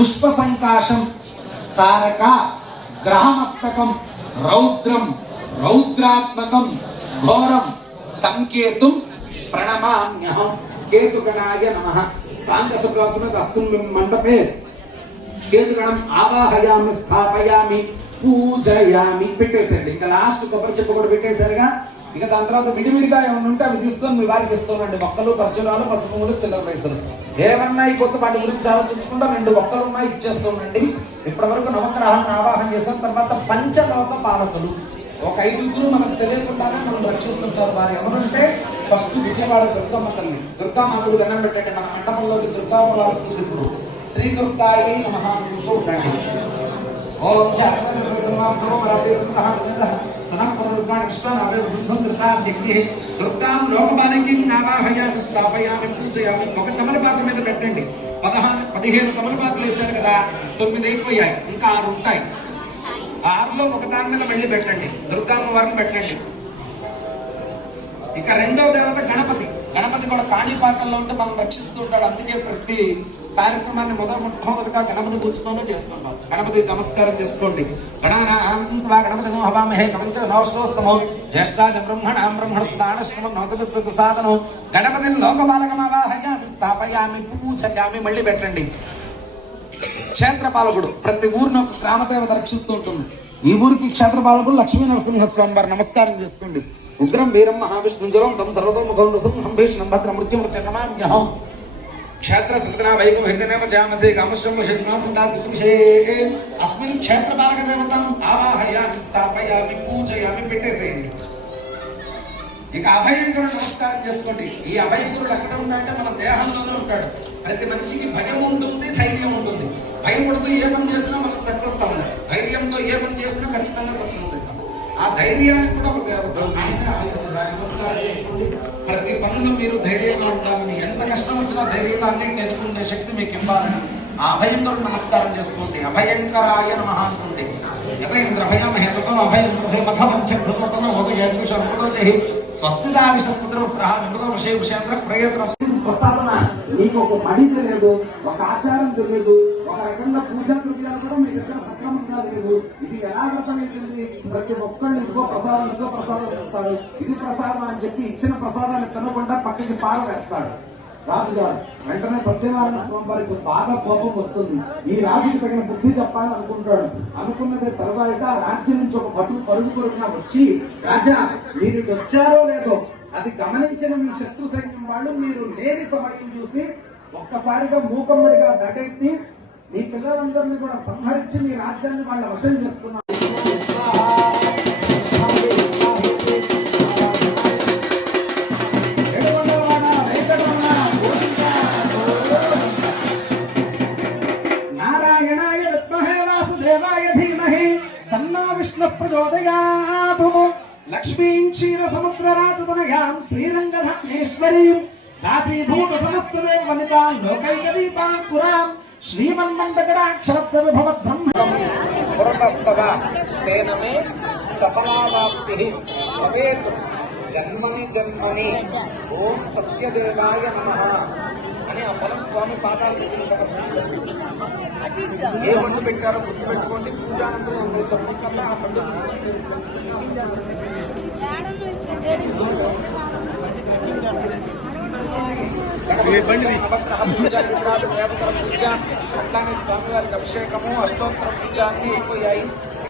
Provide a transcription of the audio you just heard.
పుష్ప సంకాశం తారక గ్రహమస్తకం రౌద్రం రౌద్రాత్మకం ఘోరం తం కేతుం ప్రణమామ్యహం కేతుగణాయ నమ. సాంగసప్రాసన అస్మిన్ మండపే. కేతుగణం ఆవాహయామి స్థాపయామి పూజయామి పెట్టేశారండి ఇంకా లాస్ట్ కొబ్బరి చెప్పు కూడా పెట్టేశారుగా. ఇంకా దాని తర్వాత విడివిడిగా ఏమైనా ఉంటే అవి తీసుకొని మీ వారికి ఇస్తామండి మొక్కలు ఖర్చురాలు పసుపులు చిల్లర పైసలు ఏమన్నా ఈ కొత్త వాటి గురించి ఆలోచించకుండా రెండు ఒక్కరున్నా ఇచ్చేస్తుండండి ఇప్పటి వరకు నవగ్రహాన్ని ఆవాహన చేసిన తర్వాత పంచలోక పాలకులు. ఒక ఐదుగురు మనకు తెలియకుండానే మనం రక్షిస్తుంటారు. వారు ఎవరంటే ఫస్ట్ విజయవాడ దుర్గమ్మ తల్లి. దుర్గామాతకు దండం పెట్టండి మన మండపంలోకి దుర్గామ్మ వారు వస్తుంది ఇప్పుడు. శ్రీ దుర్గాయి నమః ఉండండి. ఓం దుర్గాం లోకపాలకి ఆవాహయామి స్థాపయామి పూజయామి. ఒక తమలపాకు మీద పెట్టండి. పదహారు పదిహేను తమలపాకులు వేశారు కదా తొమ్మిది అయిపోయాయి. ఇంకా ఆరు ఉంటాయి. ఆరులో ఒక దాని మీద మళ్ళీ పెట్టండి. దుర్గామ్మవారిని పెట్టండి. ఇక రెండో దేవత గణపతి. గణపతి కూడా కాణిపాకంలో ఉంటే మనం రక్షిస్తూ ఉంటాడు. అందుకే ప్రతి కార్యక్రమాన్ని మొదటి మొట్టమొదటిగా గణపతి పూజతోనే చేస్తుంటాం. గణపతి నమస్కారం చేసుకోండి గణానాం త్వా గణపతి హవామహే కవించ నవశ్రోస్తమో జ్యేష్ఠాజ బ్రహ్మణాం బ్రహ్మణ సుదానశ్రమం నవతమిస్తు సాధనం గణపతిని లోకపాలకమావాహయామి స్థాపయామి పూజయామి మళ్ళీ పెట్టండి. క్షేత్రపాలకుడు ప్రతి ఊరిని ఒక గ్రామదేవత రక్షిస్తూ ఉంటుంది. ఈ ఊరికి క్షేత్రపాలకుడు లక్ష్మీ నరసింహస్వామి వారు నమస్కారం చేసుకోండి. ఉగ్రం వీరం మహావిష్ణు జ్వరం తమ సర్వతో ముఖం నృసింహం భీష్ణం భద్ర మృత్యు మృత్యనమామ్యహం క్షేత్ర సంతనా వైకం హృదయమ జామసే కామశ్రం విషే అస్మిన్ క్షేత్ర పాలక దేవతం ఆవాహయామి స్థాపయామి పూజయామి పెట్టేసేయండి. ఇక అభయంకరుడు నమస్కారం చేసుకోండి. ఈ అభయంకరుడు ఎక్కడ ఉన్నాడంటే మన దేహంలోనే ఉంటాడు. ప్రతి మనిషికి భయం ఉంటుంది ధైర్యం ఉంటుంది. భయం పడుతూ ఏ పని చేసినా మనం సక్సెస్ అవ్వలేం ధైర్యంతో ఏ పని చేసినా ఖచ్చితంగా సక్సెస్ అవుతాం ఆ ధైర్యానికి కూడా ఒక దేవత ఆయన నమస్కారం చేసుకోండి. ప్రతి మీరు ధైర్యంగా ఉండాలని ఎంత కష్టం వచ్చినా ధైర్యంగా అన్నింటిని ఎదుర్కొనే శక్తి మీకు ఇవ్వాలని ఆ అభయంకరుడు నమస్కారం చేసుకోండి అభయంకరాయ నమః అనుకోండి. యథేంద్ర భయమహేతతో ప్రస్తావన మీకు ఒక మడి తెలియదు ఒక ఆచారం తెలియదు ఒక రకంగా పూజా ద్రవ్యాలు కూడా మీ దగ్గర సక్రమంగా లేవు ఇది ఎలా అర్థమైంది ప్రతి ఒక్కళ్ళు ఇదిగో ప్రసాదం ఇదిగో ప్రసాదం ఇస్తారు. ఇది ప్రసాదం అని చెప్పి ఇచ్చిన ప్రసాదాన్ని తినకుండా పక్కకి పాల రాజు రాజుగారు వెంటనే సత్యనారాయణ స్వామి వారికి బాగా కోపం వస్తుంది. ఈ రాజుకి తగిన బుద్ధి చెప్పాలని అనుకుంటాడు అనుకున్నది తర్వాత రాజ్యం నుంచి ఒక పట్టు పరుగు పరుగున వచ్చి రాజా మీరు వచ్చారో లేదో అది గమనించిన మీ శత్రు సైన్యం వాళ్ళు మీరు లేని సమయం చూసి ఒక్కసారిగా మూకమ్మడిగా దటెత్తి మీ పిల్లలందరినీ కూడా సంహరించి మీ రాజ్యాన్ని వాళ్ళ వశం చేసుకున్నారు. తన్నో లక్ష్మీం క్షీర సముద్ర రాజతనయాం శ్రీరంగధామేశ్వరీం దాసీభూత సమస్తదే వనితా లోకైకదీపాం పురాం శ్రీమన్మండకరాక్షరత్వ విభవత్ బ్రహ్మ తేన మే సఫలావాప్తి భవేత్ జన్మని జన్మని ఓం సత్యదేవాయ నమః అని ఆ పొలం స్వామి పాదాల దగ్గర సమర్పించారు ఏ పండు పెట్టారో గుర్తు పెట్టుకోండి పూజానంతరం మీరు చెప్పకల్లా ఆ పండు నవగ్రహ పూజ విగ్రహాలు దేవతల పూజ అట్లానే స్వామివారికి అభిషేకము అష్టోత్తర పూజ అన్ని అయిపోయాయి